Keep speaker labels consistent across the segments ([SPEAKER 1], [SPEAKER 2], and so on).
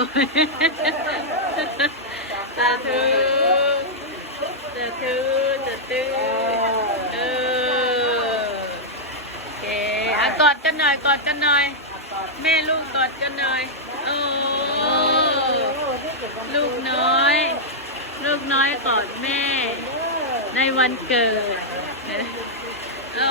[SPEAKER 1] สา
[SPEAKER 2] ธุสาธุสาธุเออโอเคอะกอดกันหน่อยกอดกันหน่อย แม่ลูกกอดกันหน่อยโอ้ลูกน้อย ลูกน้อยกอดแม่ ในวันเกิดโอ้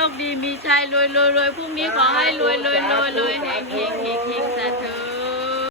[SPEAKER 2] โชคดีมีชัยรวยรวยรวยพรุ่งนี้ขอให้รวยรวยรวยรวย